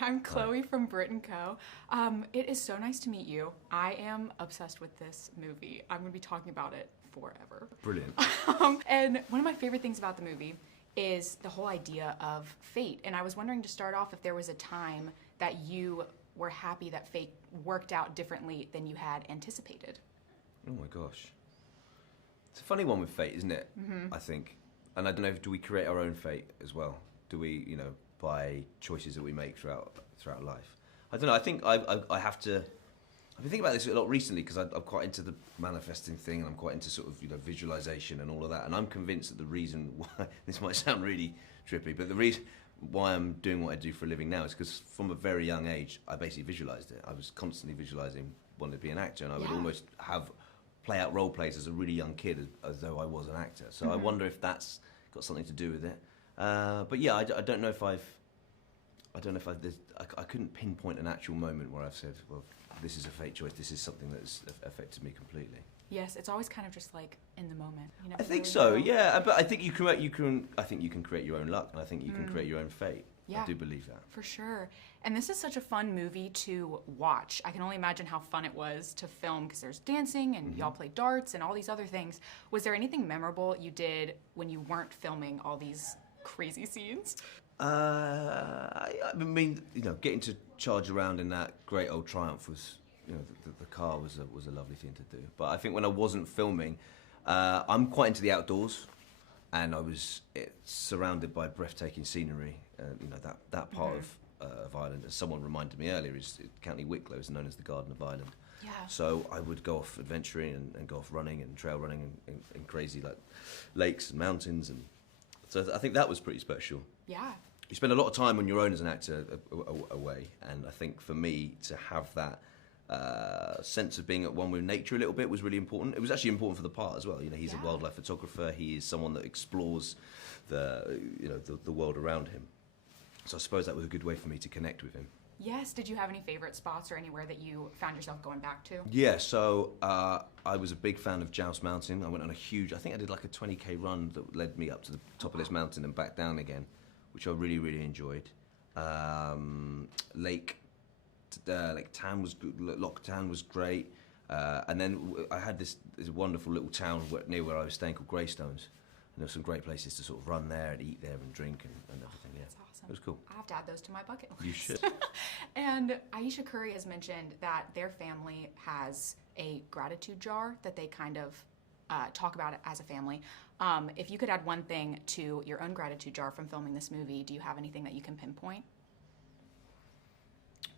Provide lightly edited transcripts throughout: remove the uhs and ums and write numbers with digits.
I'm Chloe from Brit & Co. It is so nice to meet you. I am obsessed with this movie. I'm gonna be talking about it forever. Brilliant. And one of my favorite things about the movie is the whole idea of fate. And I was wondering to start off if there was a time that you were happy that fate worked out differently than you had anticipated. Oh my gosh. It's a funny one with fate, isn't it? I think. And I don't know, do we create our own fate as well? Do we, you know, by choices that we make throughout life? I don't know, I think I have to, I've been thinking about this a lot recently because I'm quite into the manifesting thing and I'm quite into sort of, you know, visualization and all of that. And I'm convinced that the reason why, this might sound really trippy, but the reason why I'm doing what I do for a living now is because from a very young age, I basically visualized it. I was constantly visualizing wanting to be an actor, and I would almost play out role plays as a really young kid as though I was an actor. So I wonder if that's got something to do with it. But yeah, I don't know if I couldn't pinpoint an actual moment where I've said, well, this is a fate choice, this is something that's affected me completely. Yes, it's always kind of just like in the moment. You know, I think so, yeah. But I think I think you can create your own luck, and I think you can create your own fate. Yeah, I do believe that. For sure. And this is such a fun movie to watch. I can only imagine how fun it was to film because there's dancing and y'all play darts and all these other things. Was there anything memorable you did when you weren't filming all these crazy scenes? I mean, you know, getting to charge around in that great old Triumph was, you know, the car was a lovely thing to do. But I think when I wasn't filming, I'm quite into the outdoors, and I was surrounded by breathtaking scenery. You know, that part of Ireland, as someone reminded me earlier, is County Wicklow is known as the Garden of Ireland. Yeah. So I would go off adventuring and go off running and trail running in crazy like lakes and mountains, and so I think that was pretty special. Yeah. You spend a lot of time on your own as an actor away, and I think for me to have that sense of being at one with nature a little bit was really important. It was actually important for the part as well. You know, he's a wildlife photographer. He is someone that explores the world around him. So I suppose that was a good way for me to connect with him. Yes. Did you have any favorite spots or anywhere that you found yourself going back to? Yeah, so I was a big fan of Joust Mountain. I went on I think I did like a 20K run that led me up to the top of this mountain and back down again, which I really, really enjoyed. Lake Tan was good, Loch Tan was great. And then I had this wonderful little town near where I was staying called Greystones. And there were some great places to sort of run there and eat there and drink and everything, yeah. That's awesome. It was cool. I have to add those to my bucket list. You should. And Ayesha Curry has mentioned that their family has a gratitude jar that they kind of talk about it as a family. If you could add one thing to your own gratitude jar from filming this movie, do you have anything that you can pinpoint?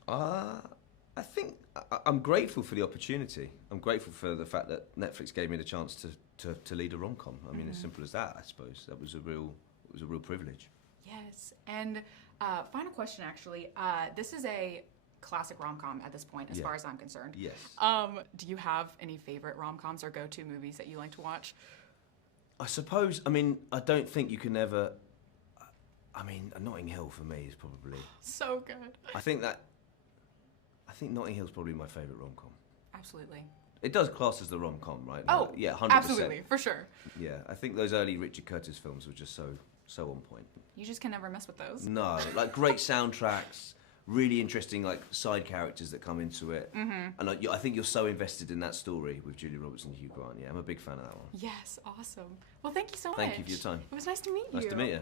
I think I'm grateful for the opportunity. I'm grateful for the fact that Netflix gave me the chance to lead a rom-com. I mean, as simple as that, I suppose. It was a real privilege. Yes. And final question, actually. This is a classic rom-com at this point, as far as I'm concerned. Yes. Do you have any favorite rom-coms or go-to movies that you like to watch? I suppose, I mean, I don't think you can ever... I mean, Notting Hill for me is probably... So good. I think Notting Hill's probably my favourite rom-com. Absolutely. It does class as the rom-com, right? Oh, yeah, 100%. Absolutely, for sure. Yeah, I think those early Richard Curtis films were just so on point. You just can never mess with those. No, like great soundtracks, really interesting like side characters that come into it. And I think you're so invested in that story with Julia Roberts and Hugh Grant. Yeah, I'm a big fan of that one. Yes, awesome. Well, thank you so much. Thank you for your time. It was nice to meet you. Nice to meet you.